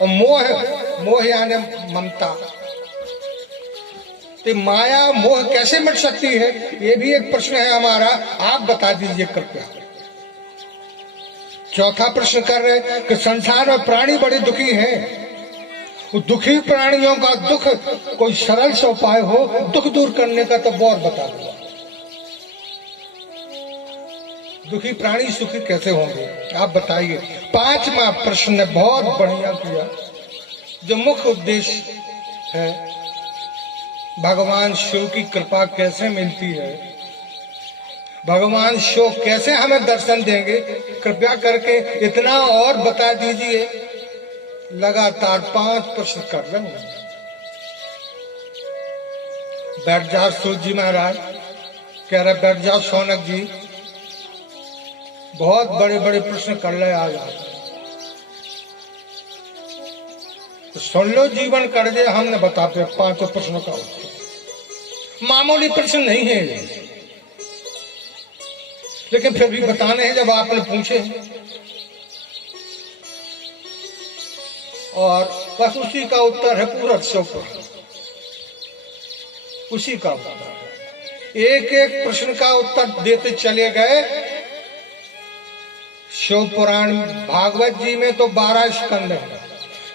और मोह, मोह यानी ममता। तो माया मोह कैसे मिट सकती है, ये भी एक प्रश्न है हमारा, आप बता दीजिए कृपया। चौथा प्रश्न कर रहे कि संसार में प्राणी बड़े दुखी हैं, दुखी प्राणियों का दुख कोई सरल सा उपाय हो दुख दूर करने का, तो बहुत बता दो। दुखी प्राणी सुखी कैसे होंगे, आप बताइए। पांचवा प्रश्न बहुत बढ़िया किया, जो मुख्य उद्देश्य है भगवान शिव की कृपा कैसे मिलती है, भगवान शिव कैसे हमें दर्शन देंगे, कृपया करके इतना और बता दीजिए। लगातार 5 प्रश्न कर रहे हैं। बैठ जाओ सूर्य जी महाराज, कह रहे बैठ जाओ शौनक जी, बहुत बड़े बड़े प्रश्न कर रहे आज आप, तो सुन लो जीवन कर दे, हमने बताते 5 प्रश्नों का उत्तर। मामूली प्रश्न नहीं है ये, लेकिन फिर भी बताने हैं जब आपने पूछे, और बस उसी का उत्तर है पूरा शिवपुराण, उसी का उत्तर। एक एक प्रश्न का उत्तर देते चले गए। शिवपुराण भागवत जी में तो 12 स्कंद है,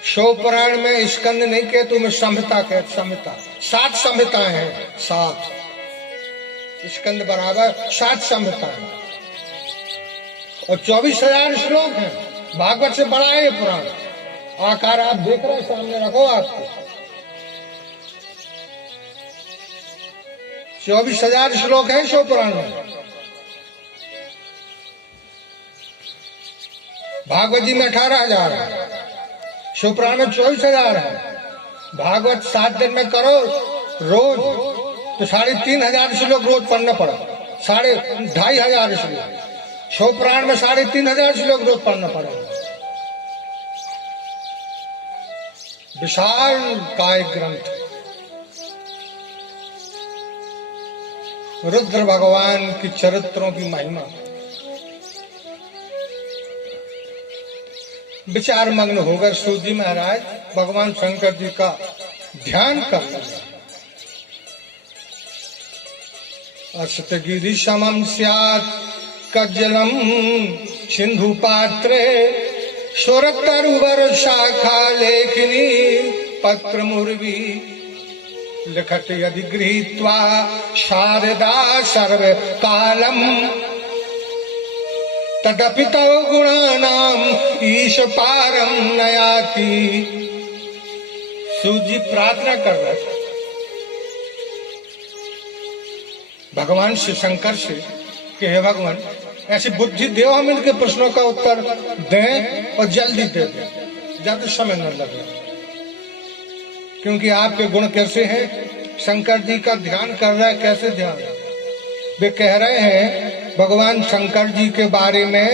शिवपुराण में स्कंद नहीं कहते, मैं संहिता कहते, संहिता 7 संहिताएं हैं, 7 स्कंद बराबर 7 संहिताएं, और 24,000 श्लोक हैं। भागवत से बड़ा है ये पुराण, आकार आप देख रहे हैं, सामने रखो आपको। 24,000 श्लोक हैं शिव पुराण में। भागवत जी में 18,000 है, शिव पुराण में 24,000 है। भागवत 7 दिन में करो रोज तो 3,500 श्लोक रोज पढ़ना पड़ा, 2,500 श्लोक। शिव पुराण में 3,500 श्लोक रोज पढ़ना पड़ा। विशाल काय ग्रंथ, रुद्र भगवान की चरित्रों की महिमा। विचार मग्न होकर सूर्य जी महाराज भगवान शंकर जी का ध्यान कर रहे। अशतगिरि समम स्यात् कज्जलम सिंधु पात्रे सुरतरुवर शाखा लेखिनी पत्र मुर्वी लिखत यदि गृहीत्वा शारदा सर्व कालम तदपि तव गुणानाम ईश पारम नयाति। सूजी प्रार्थना कर रहे थे भगवान शिव शंकर से कि हे भगवान ऐसी बुद्धि दो, हम इनके प्रश्नों का उत्तर दें और जल्दी दे दें, ज्यादा समय न लगे। क्योंकि आपके गुण कैसे हैं, शंकर जी का ध्यान कर रहा है, कैसे ध्यान। वे कह रहे हैं भगवान शंकर जी के बारे में,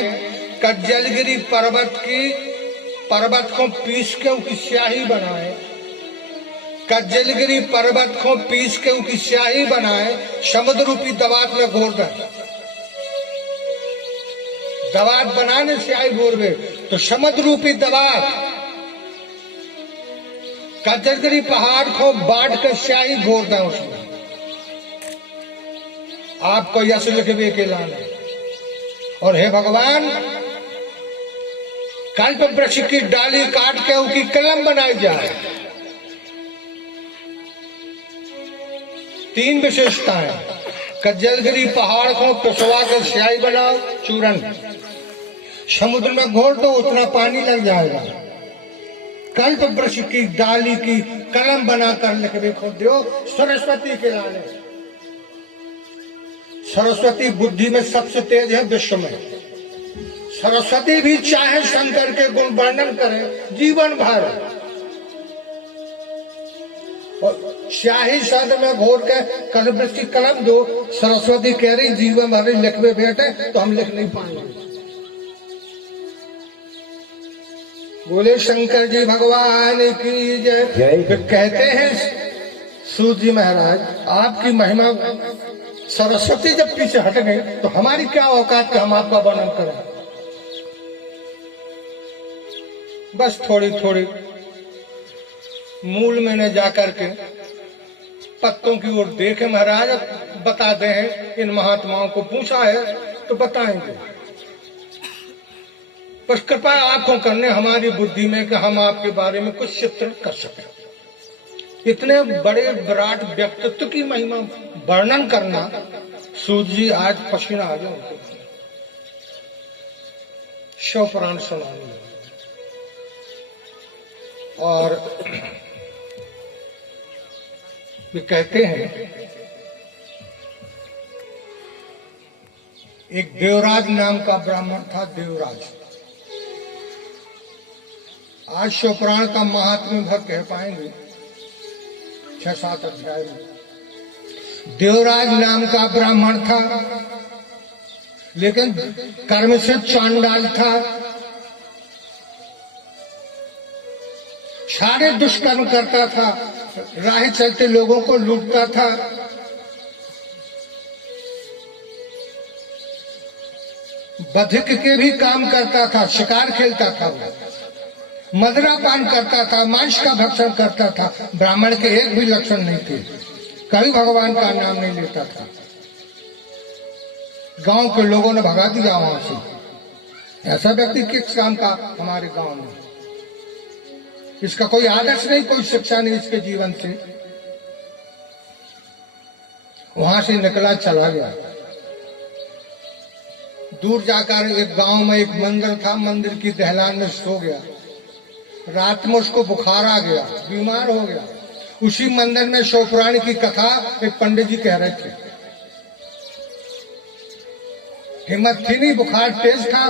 कज्जलगिरी पर्वत को पीस के उसकी स्याही बनाए, कज्जलगिरी पर्वत को पीस के उसकी स्याही बनाए, समुद्र रूपी दवात में घोर दें। दवात बनाने स्याही घोर गए तो समुद्र रूपी दवात, कज्जलगिरी पहाड़ को बांट कर स्याही घोर दें उसमें। आपको यश लिख के लाना। और हे भगवान, कल्प वृक्ष की डाली काट के उसकी कलम बनाई जाए। 3 विशेषताएं, कज्जलगिरी पहाड़ को पिसवा कर स्याही बनाओ, चूरन, समुद्र में घोल दो, उतना पानी लग जाएगा। कल्प वृक्ष की डाली की कलम बनाकर लिख देखो दो सरस्वती के लाने। सरस्वती बुद्धि में सबसे तेज है विश्व में। सरस्वती भी चाहे शंकर के गुण वर्णन करे जीवन भर, और स्याही शब्द में घोर के कल्प वृक्ष की कलम दो, सरस्वती कह रही जीवन भर लिखवे बैठे तो हम लिख नहीं पाएंगे। बोले शंकर जी भगवान की जय। कहते हैं सूर्य जी महाराज, आपकी महिमा, सरस्वती जब पीछे हट गई तो हमारी क्या औकात का हम आपका वर्णन करें। बस थोड़ी थोड़ी मूल में न जाकर के पत्तों की ओर देखे। महाराज बताते हैं, इन महात्माओं को पूछा है तो बताएंगे। बस कृपा आपको करने हमारी बुद्धि में कि हम आपके बारे में कुछ चित्रण कर सकें। इतने बड़े विराट व्यक्तित्व की महिमा वर्णन करना, सूर्य जी आज पसीना आ गया उनको, शिव पुराण सुनाने। और वे कहते हैं, एक देवराज नाम का ब्राह्मण था। देवराज, आज शिव पुराण का महात्म्य भर कह पाएंगे 6-7 अध्याय में। देवराज नाम का ब्राह्मण था, लेकिन कर्म से चांडाल था। सारे दुष्कर्म करता था, राह चलते लोगों को लूटता था। बधिक के भी काम करता था, शिकार खेलता था, वो मदिरा पान करता था, मांस का भक्षण करता था। ब्राह्मण के एक भी लक्षण नहीं थे, कभी भगवान का नाम नहीं लेता था। गांव के लोगों ने भगा दिया वहां से। ऐसा व्यक्ति किस काम का हमारे गांव में? इसका कोई आदर्श नहीं, कोई शिक्षा नहीं इसके जीवन से। वहां से निकला, चला गया। दूर जाकर एक गांव में एक मंदिर था, मंदिर की दहलान में सो गया। रात में उसको बुखार आ गया, बीमार हो गया। उसी मंदिर में शिव पुराण की कथा एक पंडित जी कह रहे थे। हिम्मत थी नहीं, बुखार तेज था,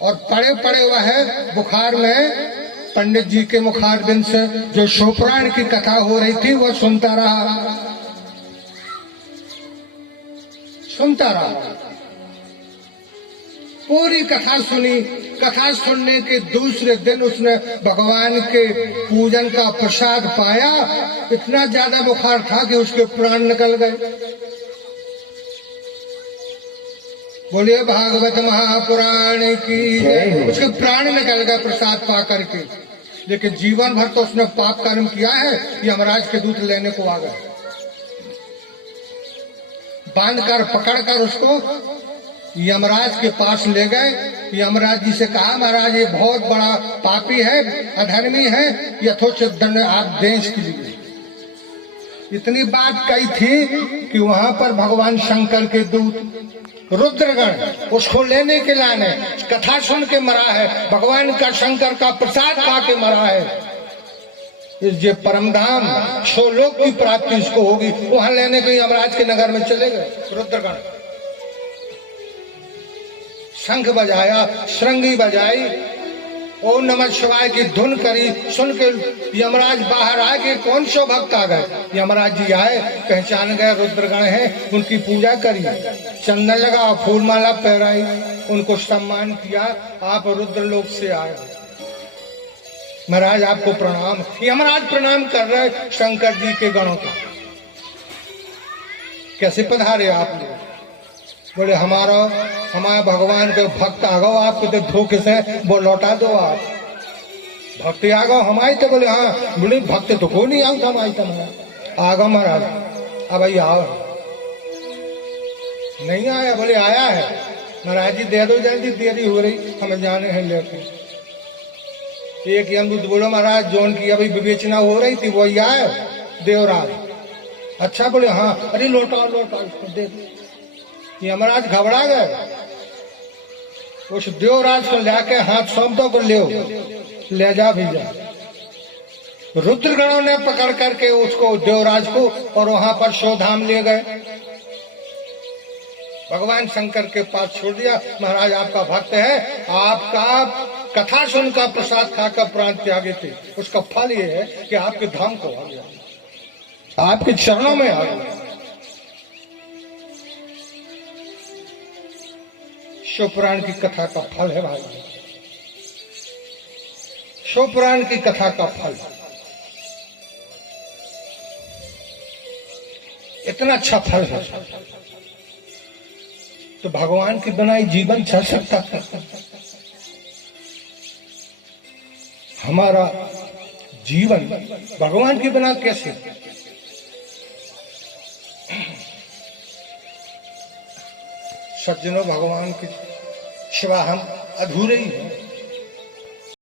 और पड़े पड़े वह बुखार में पंडित जी के मुखारबिंद से जो शिव पुराण की कथा हो रही थी वह सुनता रहा, सुनता रहा। पूरी कथा सुनी। कथा सुनने के दूसरे दिन उसने भगवान के पूजन का प्रसाद पाया। इतना ज्यादा बुखार था कि उसके प्राण निकल गए। बोलिए भागवत महापुराण की जय। उसके प्राण निकल गए प्रसाद पा करके। लेकिन जीवन भर तो उसने पाप कर्म किया है। यमराज के दूत लेने को आ गए, बांधकर पकड़कर उसको यमराज के पास ले गए। यमराज जी से कहा, महाराज ये बहुत बड़ा पापी है, अधर्मी है, यथोचित दंड आप दें इसके लिए। इतनी बात कही थी कि वहां पर भगवान शंकर के दूत रुद्रगण उसको लेने के लाने, कथा सुन के मरा है, भगवान का शंकर का प्रसाद पा के मरा है। ये परम धाम सोलोक की प्राप्ति इसको होगी, वहां लेने के यमराज के नगर में चले गए रुद्रगण। शंख बजाया, श्रृंगी बजाई, ओम नमः शिवाय की धुन करी। सुन के यमराज बाहर आए कि कौन सो भक्त आ गए। यमराज जी आए, पहचान गए रुद्रगण हैं, उनकी पूजा करी, चंदन लगा, फूल माला पहराई, उनको सम्मान किया। आप रुद्रलोक से आए, महाराज आपको प्रणाम। यमराज प्रणाम कर रहे शंकर जी के गणों का। कैसे पधारे आप लोग? बोले हमारा भगवान के भक्त आ गो, आपको तो धोखे से वो लौटा दो। आप भक्ति आ गो हमारी तो। बोले हाँ। बोले भक्त तो कोई नहीं आता हमारी तो। आ गो महाराज, अब भाई आओ। नहीं आया? बोले आया है। महाराज जी दे दो जल्दी, देरी हो रही, हमें जाने हैं लेके। एक यमदूत बोलो, महाराज जोन की अभी विवेचना हो रही थी वही आए देवराज। अच्छा। बोले हाँ। अरे लौटाओ लौटाओ इसको, दे दो। यमराज घबरा गए। उस देवराज को लाके हाथ सौंप दो, को ले जा भी जा। रुद्रगणों ने पकड़ करके उसको, देवराज को, और वहां पर शोधाम ले गए। भगवान शंकर के पास छोड़ दिया। महाराज आपका भक्त है, आपका कथा सुनकर प्रसाद खाकर प्राण त्यागे थे, उसका फल ये है कि आपके धाम को आ गया, आपके चरणों में आ गया। शिव पुराण की कथा का फल है भाई, शिव पुराण की कथा का फल। इतना अच्छा फल है तो भगवान के बिना ही जीवन चल सकता था। हमारा जीवन भगवान के बिना कैसे? सज्जनों, भगवान की सिवा हम अधूरे ही हैं।